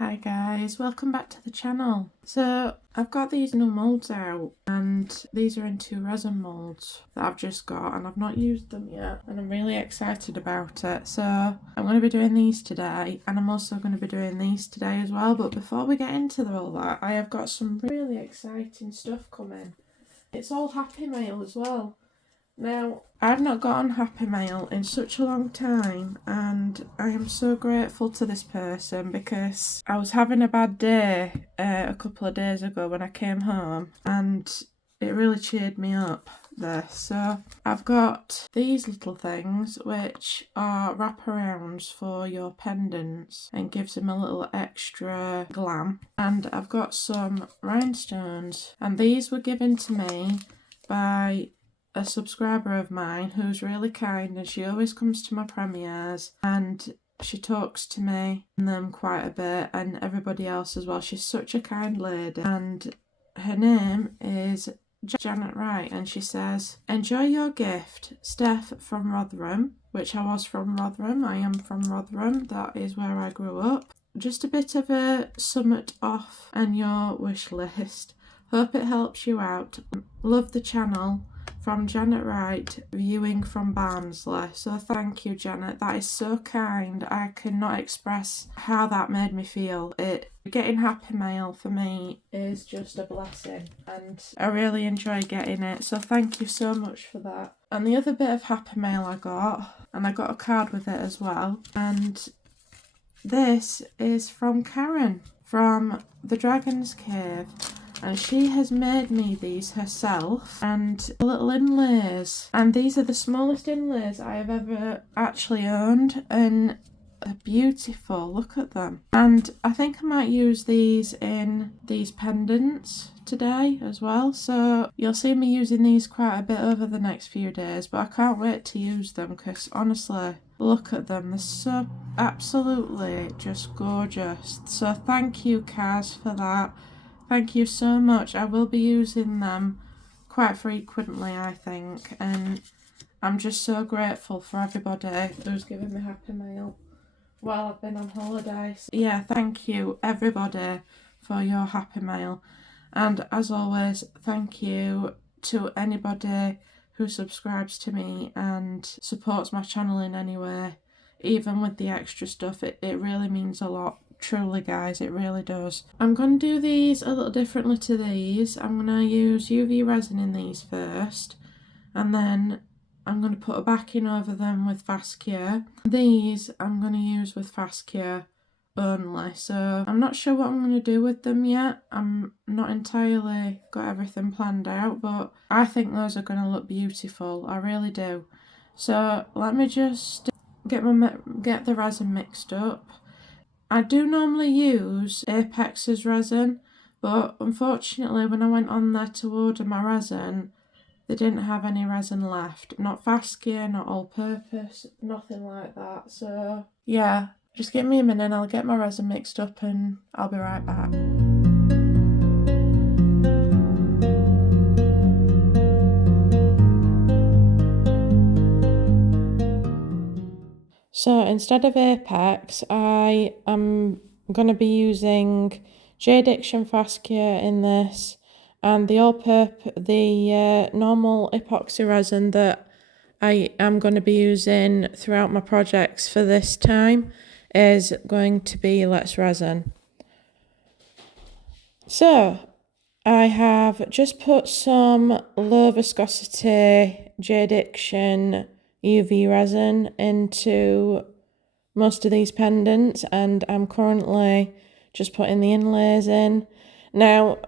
Hi guys, welcome back to the channel. So I've got these new moulds out and these are into resin moulds that I've just got and I've not used them yet and I'm really excited about it. So I'm going to be doing these today and I'm also going to be doing these today as well. But before we get into all that, I have got some really exciting stuff coming. It's all Happy Mail as well. Now, I've not gotten Happy Mail in such a long time and I am so grateful to this person because I was having a bad day a couple of days ago when I came home and it really cheered me up this. So I've got these little things which are wraparounds for your pendants and gives them a little extra glam, and I've got some rhinestones and these were given to me by a subscriber of mine who's really kind and she always comes to my premieres and she talks to me and them quite a bit and everybody else as well. She's such a kind lady and her name is Janet Wright and she says, "Enjoy your gift, Steph from Rotherham," which I was from Rotherham. I am from Rotherham. That is where I grew up. "Just a bit of a summit off and your wish list. Hope it helps you out. Love the channel. From Janet Wright, viewing from Barnsley." So thank you, Janet. That is so kind. I cannot express how that made me feel. Getting Happy Mail for me is just a blessing and I really enjoy getting it. So thank you so much for that. And the other bit of Happy Mail I got, and I got a card with it as well, and this is from Karen from the Dragon's Cave. And she has made me these herself and little inlays. And these are the smallest inlays I have ever actually owned and they're beautiful. Look at them. And I think I might use these in these pendants today as well. So you'll see me using these quite a bit over the next few days. But I can't wait to use them because honestly, look at them. They're so absolutely just gorgeous. So thank you, Kaz, for that. Thank you so much. I will be using them quite frequently, I think, and I'm just so grateful for everybody who's given me Happy Mail while I've been on holiday. So yeah, thank you everybody for your Happy Mail, and as always, thank you to anybody who subscribes to me and supports my channel in any way, even with the extra stuff. It really means a lot. Truly, guys, it really does. I'm going to do these a little differently to these. I'm going to use UV resin in these first, and then I'm going to put a backing over them with Fast Cure. These I'm going to use with Fast Cure only, so I'm not sure what I'm going to do with them yet. I'm not entirely got everything planned out, but I think those are going to look beautiful. I really do. So let me just get the resin mixed up. I do normally use Apex's resin, but unfortunately when I went on there to order my resin, they didn't have any resin left. Not Fast Cure, not All Purpose, nothing like that. So yeah, just give me a minute and I'll get my resin mixed up and I'll be right back. So instead of Apex, I am going to be using JDiction Fast Cure in this, and the normal epoxy resin that I am going to be using throughout my projects for this time is going to be Let's Resin. So I have just put some low viscosity JDiction UV resin into most of these pendants, and I'm currently just putting the inlays in. Now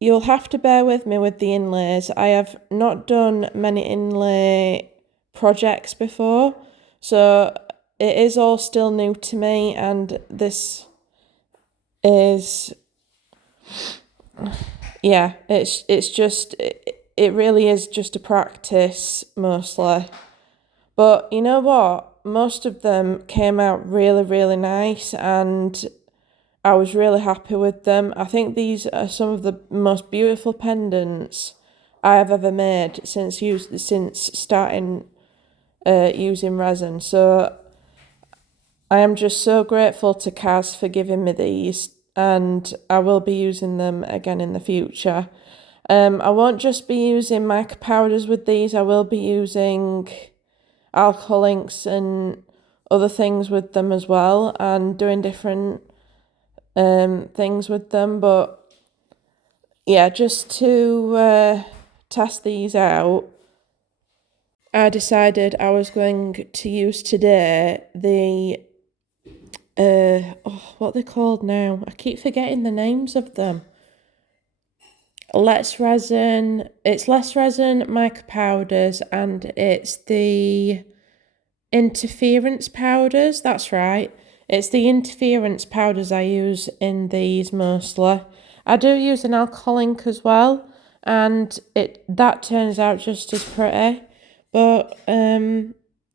you'll have to bear with me with the inlays. I have not done many inlay projects before, so it is all still new to me, and this is, yeah, it really is just a practice mostly. But you know what? Most of them came out really, really nice and I was really happy with them. I think these are some of the most beautiful pendants I have ever made since starting using resin. So I am just so grateful to Kaz for giving me these and I will be using them again in the future. I won't just be using mica powders with these, I will be using alcohol inks and other things with them as well, and doing different things with them. But yeah, just to test these out, I decided I was going to use today the what are they called now? I keep forgetting the names of them. It's Less Resin mica powders, and it's the interference powders, that's right. It's the interference powders I use in these mostly. I do use an alcohol ink as well, and that turns out just as pretty. But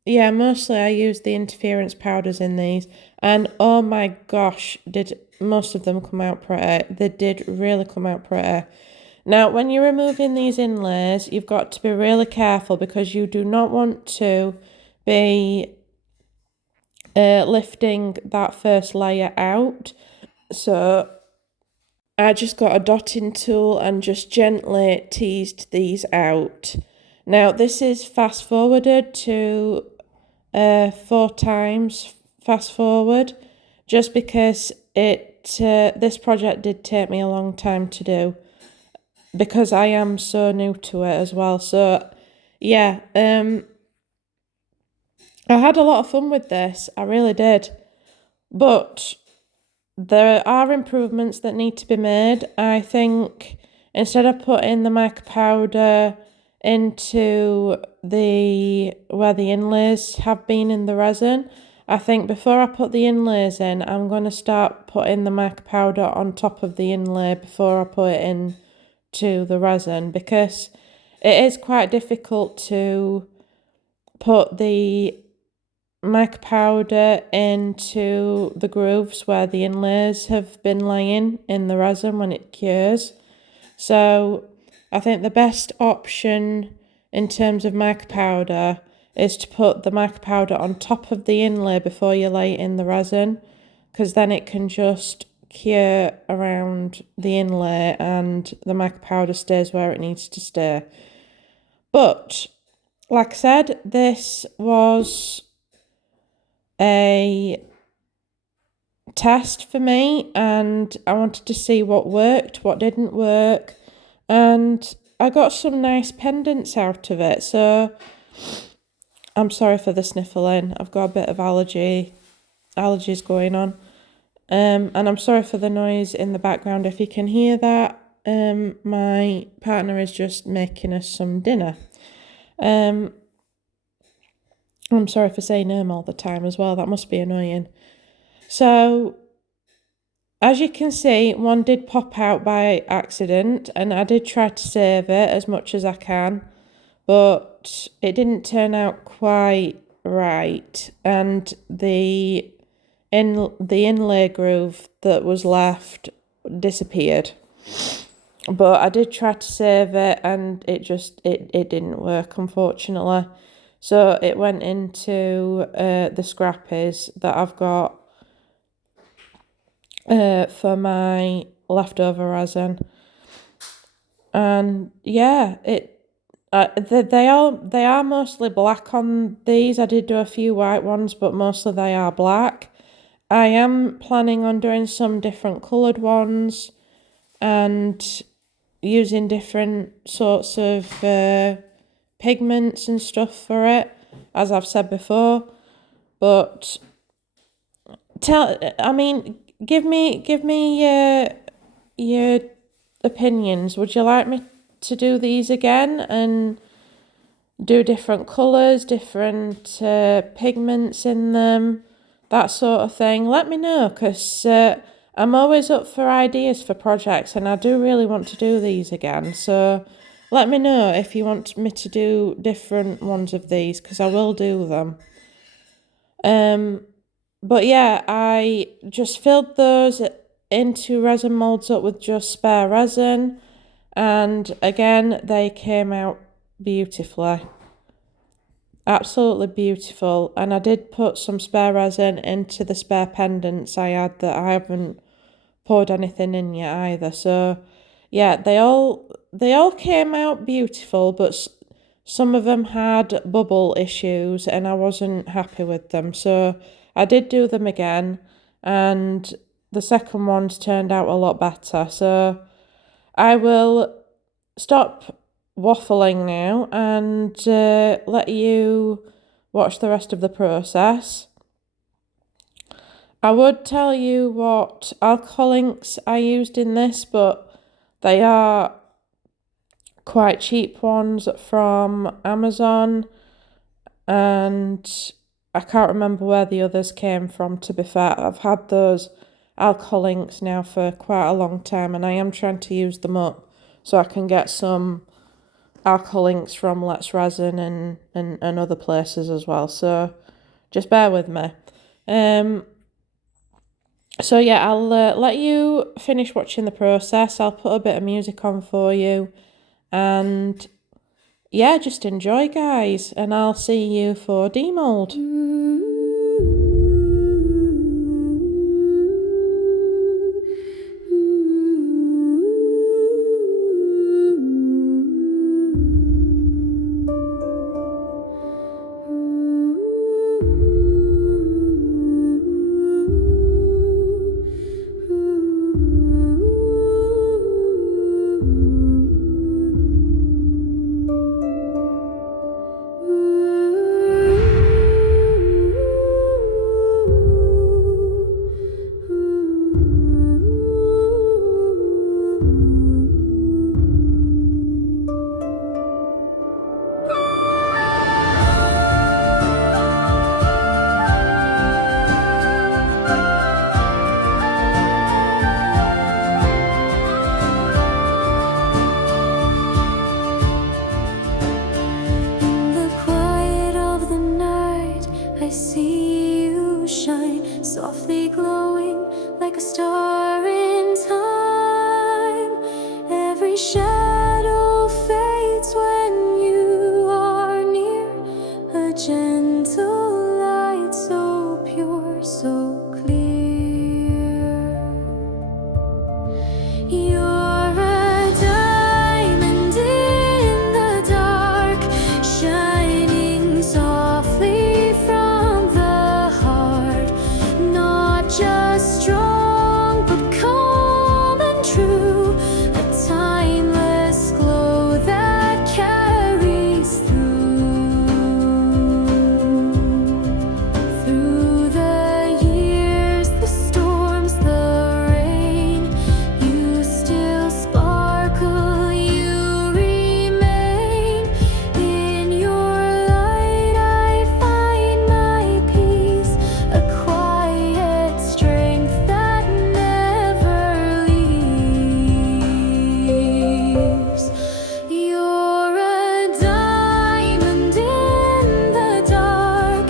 yeah, mostly I use the interference powders in these, and oh my gosh, did most of them come out pretty. They did really come out pretty. Now, when you're removing these inlays, you've got to be really careful, because you do not want to be lifting that first layer out. So I just got a dotting tool and just gently teased these out. Now, this is fast forwarded to 4 times fast forward, just because this project did take me a long time to do, because I am so new to it as well. So yeah, I had a lot of fun with this, I really did. But there are improvements that need to be made. I think instead of putting the mica powder into where the inlays have been in the resin, I think before I put the inlays in, I'm going to start putting the mica powder on top of the inlay before I put it in to the resin, because it is quite difficult to put the mica powder into the grooves where the inlays have been laying in the resin when it cures. So I think the best option in terms of mica powder is to put the mica powder on top of the inlay before you lay it in the resin, because then it can just cure around the inlay and the mica powder stays where it needs to stay. But like I said, this was a test for me, and I wanted to see what worked, what didn't work, and I got some nice pendants out of it. So I'm sorry for the sniffling, I've got a bit of allergies going on, and I'm sorry for the noise in the background if you can hear that. My partner is just making us some dinner. I'm sorry for saying all the time as well, that must be annoying. So as you can see, one did pop out by accident, and I did try to save it as much as I can, but it didn't turn out quite right, and the inlay groove that was left disappeared. But I did try to save it, and it didn't work, unfortunately. So it went into the scrappies that I've got for my leftover resin. And yeah, they are mostly black on these. I did do a few white ones, but mostly they are black. I am planning on doing some different coloured ones and using different sorts of pigments and stuff for it, as I've said before. But give me your opinions. Would you like me to do these again and do different colours, different pigments in them, that sort of thing? Let me know, because I'm always up for ideas for projects, and I do really want to do these again. So let me know if you want me to do different ones of these, because I will do them. But yeah, I just filled those into resin molds up with just spare resin, and again, they came out beautifully. Absolutely beautiful. And I did put some spare resin into the spare pendants I had that I haven't poured anything in yet either. So yeah, they all came out beautiful, but some of them had bubble issues and I wasn't happy with them. So I did do them again, and the second ones turned out a lot better. So I will stop waffling now and let you watch the rest of the process. I would tell you what alcohol inks I used in this, but they are quite cheap ones from Amazon, and I can't remember where the others came from, to be fair. I've had those alcohol inks now for quite a long time, and I am trying to use them up so I can get some alcohol inks from Let's Resin and other places as well. So just bear with me. So yeah, I'll let you finish watching the process. I'll put a bit of music on for you, and yeah, just enjoy, guys, and I'll see you for demold. Softly glowing like a star in time. Every shadow fades when you are near. A gentle light, so pure, so clear. You're a diamond in the dark, shining softly from the heart. Not just strong, but calm and true. A timeless glow that carries through. Through the years, the storms, the rain, you still sparkle, you remain. In your light I find my peace, a quiet strength that never leaves. You're a diamond in the dark,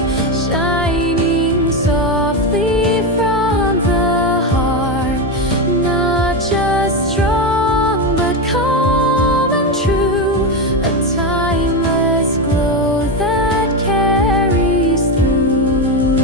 shining softly from the heart. Not just strong, but calm and true. A timeless glow that carries through.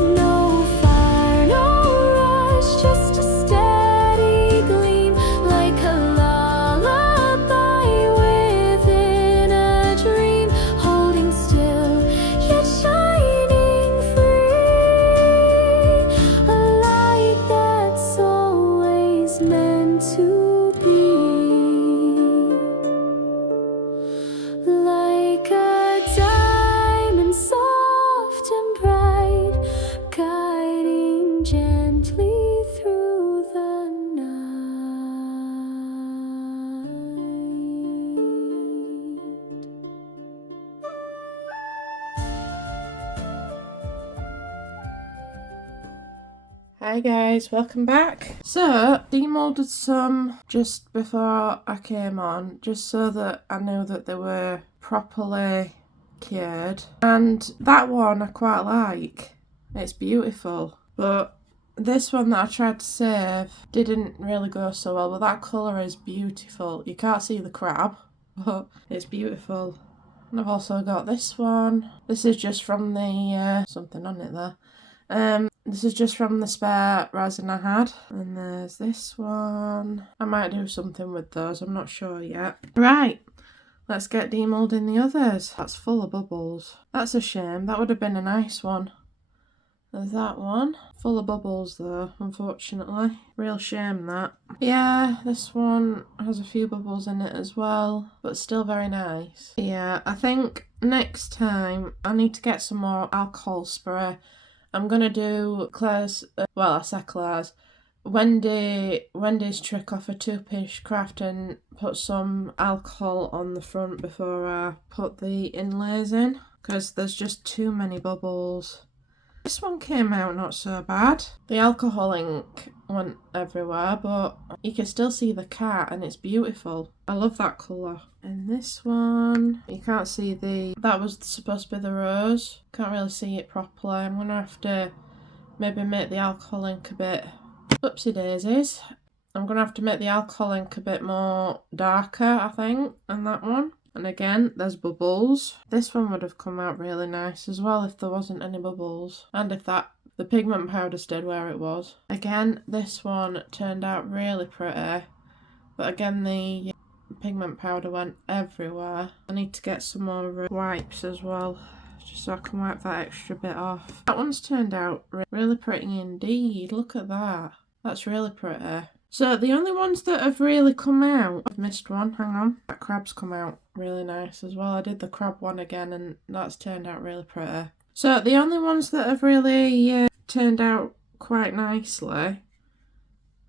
No fire, no rush, just a steady gleam, like a lullaby within a dream, holding still yet shining free. A light that's always meant to be. Like a diamond, soft and bright, guiding gently through the night. Hi guys, welcome back. So, demolded some just before I came on, just so that I knew that they were properly cured. And that one I quite like. It's beautiful. But this one that I tried to save didn't really go so well, but that colour is beautiful. You can't see the crab, but it's beautiful. And I've also got this one. This is just from the, something on it there. This is just from the spare resin I had. And there's this one. I might do something with those, I'm not sure yet. Right, let's get demoulding the others. That's full of bubbles. That's a shame, that would have been a nice one. There's that one. Full of bubbles though, unfortunately. Real shame that. Yeah, this one has a few bubbles in it as well, but still very nice. Yeah, I think next time I need to get some more alcohol spray. I'm gonna do Claire's, well, I say Claire's, Wendy's trick off a two-piece craft and put some alcohol on the front before I put the inlays in, because there's just too many bubbles. This one came out not so bad. The alcohol ink went everywhere, but you can still see the cat and it's beautiful. I love that colour. And this one, you can't see that was supposed to be the rose. Can't really see it properly. I'm going to have to maybe make the alcohol ink a bit, oopsie daisies. I'm going to have to make the alcohol ink a bit more darker, I think, than that one. And again, there's bubbles. This one would have come out really nice as well if there wasn't any bubbles. And if the pigment powder stayed where it was. Again, this one turned out really pretty. But again, the pigment powder went everywhere. I need to get some more wipes as well, just so I can wipe that extra bit off. That one's turned out really pretty indeed. Look at that. That's really pretty. So the only ones that have really come out, I've missed one, hang on. That crab's come out really nice as well. I did the crab one again and that's turned out really pretty. So the only ones that have really turned out quite nicely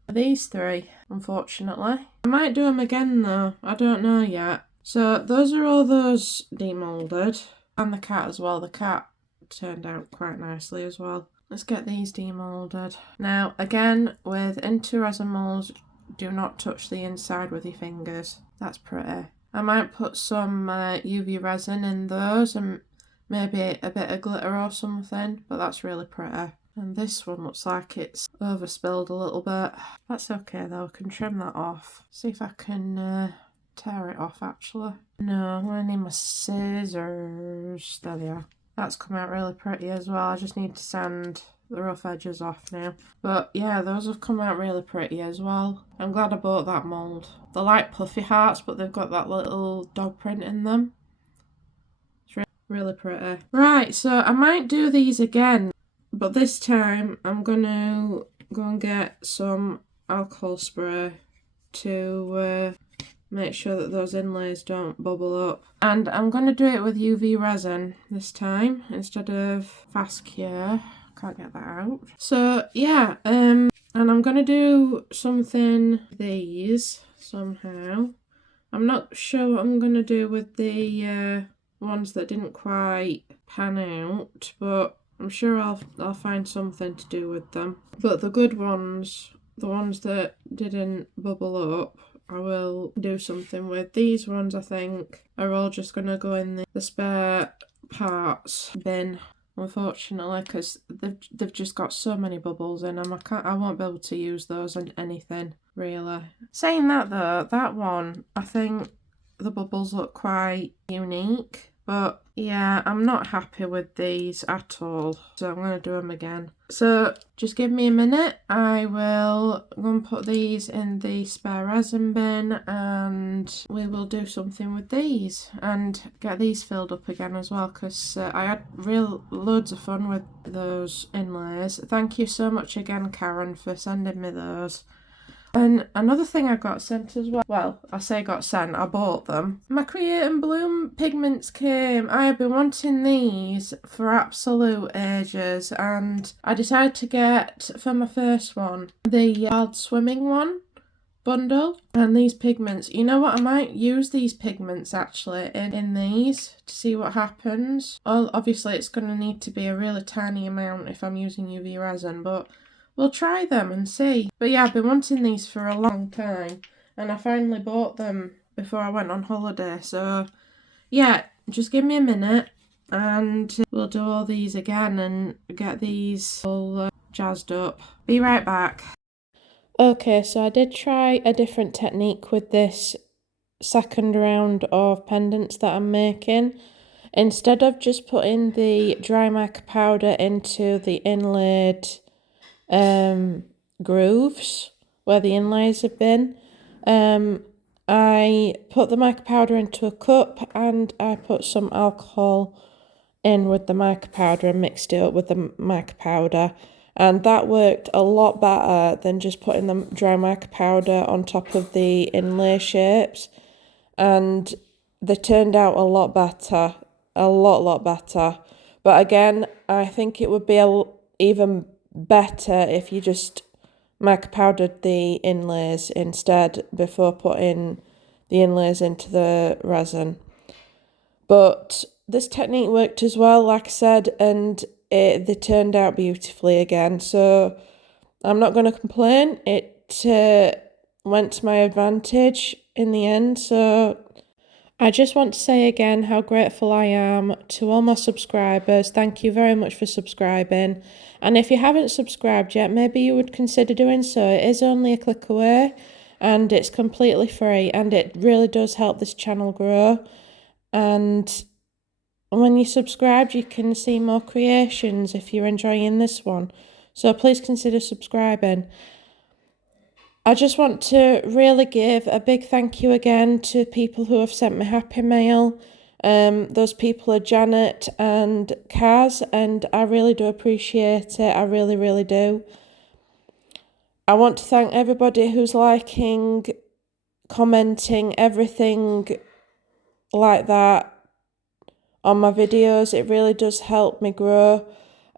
are these three, unfortunately. I might do them again though, I don't know yet. So those are all those demoulded, and the cat as well. The cat turned out quite nicely as well. Let's get these demoulded. Now, again, with Intoresin molds, do not touch the inside with your fingers. That's pretty. I might put some UV resin in those and maybe a bit of glitter or something, but that's really pretty. And this one looks like it's overspilled a little bit. That's okay though, I can trim that off. See if I can tear it off actually. No, I'm gonna need my scissors. There they are. That's come out really pretty as well. I just need to sand the rough edges off now. But yeah, those have come out really pretty as well. I'm glad I bought that mould. They're like puffy hearts, but they've got that little dog print in them. It's really pretty. Right, so I might do these again, but this time I'm gonna go and get some alcohol spray to make sure that those inlays don't bubble up. And I'm going to do it with UV resin this time instead of fast cure. Can't get that out. So yeah, and I'm going to do something with these somehow. I'm not sure what I'm going to do with the ones that didn't quite pan out, but I'm sure I'll find something to do with them. But the good ones, the ones that didn't bubble up, I will do something with. These ones I think are all just going to go in the spare parts bin, unfortunately, because they've just got so many bubbles in them. I won't be able to use those in anything really. Saying that though, that one, I think the bubbles look quite unique, but yeah, I'm not happy with these at all, so I'm going to do them again. So just give me a minute, I will go and put these in the spare resin bin and we will do something with these and get these filled up again as well, because I had loads of fun with those inlays. Thank you so much again, Karen, for sending me those. And another thing I got sent as well, I say got sent, I bought them. My Create and Bloom pigments came. I have been wanting these for absolute ages, and I decided to get, for my first one, the Wild Swimming one bundle. And these pigments, you know what, I might use these pigments actually in these to see what happens. Well, obviously it's going to need to be a really tiny amount if I'm using UV resin, but we'll try them and see. But yeah, I've been wanting these for a long time and I finally bought them before I went on holiday. So yeah, just give me a minute and we'll do all these again and get these all jazzed up. Be right back. Okay, so I did try a different technique with this second round of pendants that I'm making. Instead of just putting the dry mica powder into the inlaid grooves where the inlays have been, I put the mica powder into a cup and I put some alcohol in with the mica powder and mixed it up with the mica powder, and that worked a lot better than just putting the dry mica powder on top of the inlay shapes, and they turned out a lot better, a lot better. But again, I think it would be even better if you just mica powdered the inlays instead before putting the inlays into the resin. But this technique worked as well, like I said, and they turned out beautifully again. So I'm not going to complain. It went to my advantage in the end. So I just want to say again how grateful I am to all my subscribers. Thank you very much for subscribing. And if you haven't subscribed yet, maybe you would consider doing so. It is only a click away and it's completely free, and it really does help this channel grow. And when you subscribe, you can see more creations if you're enjoying this one. So please consider subscribing. I just want to really give a big thank you again to people who have sent me happy mail. Those people are Janet and Kaz, and I really do appreciate it. I really do. I want to thank everybody who's liking, commenting, everything like that on my videos. It really does help me grow.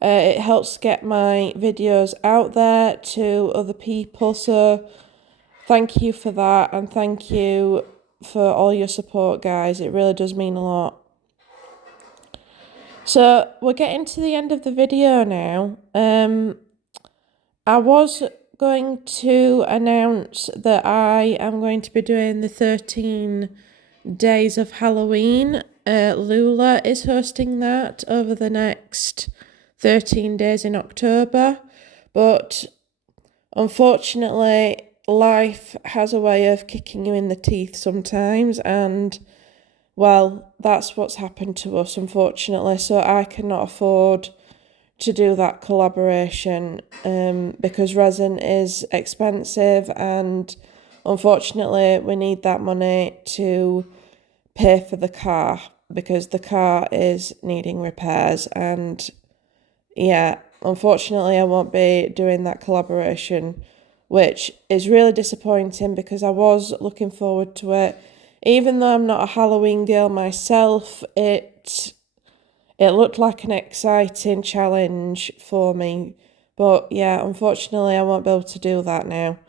It helps get my videos out there to other people. So thank you for that, and thank you for all your support, guys. It really does mean a lot. So we're getting to the end of the video now. I was going to announce that I am going to be doing the 13 days of Halloween. Lula is hosting that over the next 13 days in October, but unfortunately life has a way of kicking you in the teeth sometimes, and well, that's what's happened to us, unfortunately. So I cannot afford to do that collaboration because resin is expensive, and unfortunately we need that money to pay for the car because the car is needing repairs. And yeah, unfortunately I won't be doing that collaboration, which is really disappointing because I was looking forward to it. Even though I'm not a Halloween girl myself, it looked like an exciting challenge for me. But yeah, unfortunately I won't be able to do that now.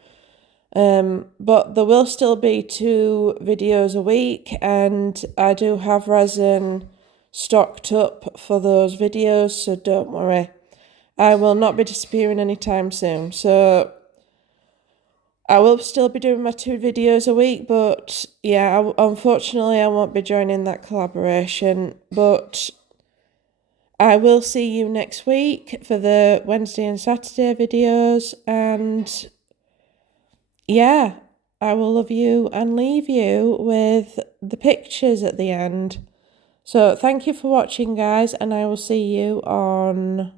But there will still be 2 videos a week, and I do have resin stocked up for those videos, so don't worry. I will not be disappearing anytime soon. So I will still be doing my 2 videos a week, but yeah, unfortunately I won't be joining that collaboration. But I will see you next week for the Wednesday and Saturday videos, and yeah, I will love you and leave you with the pictures at the end. So thank you for watching, guys, and I will see you on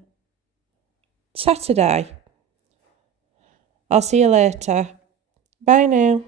Saturday. I'll see you later. Bye now.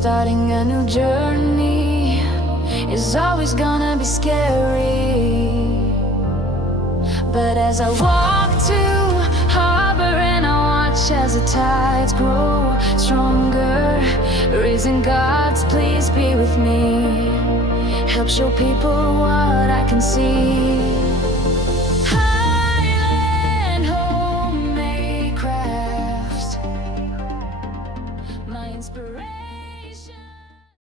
Starting a new journey is always gonna be scary. But as I walk to harbor and I watch as the tides grow stronger, raising gods, please be with me. Help show people what I can see. Highland homemade crafts, my inspiration.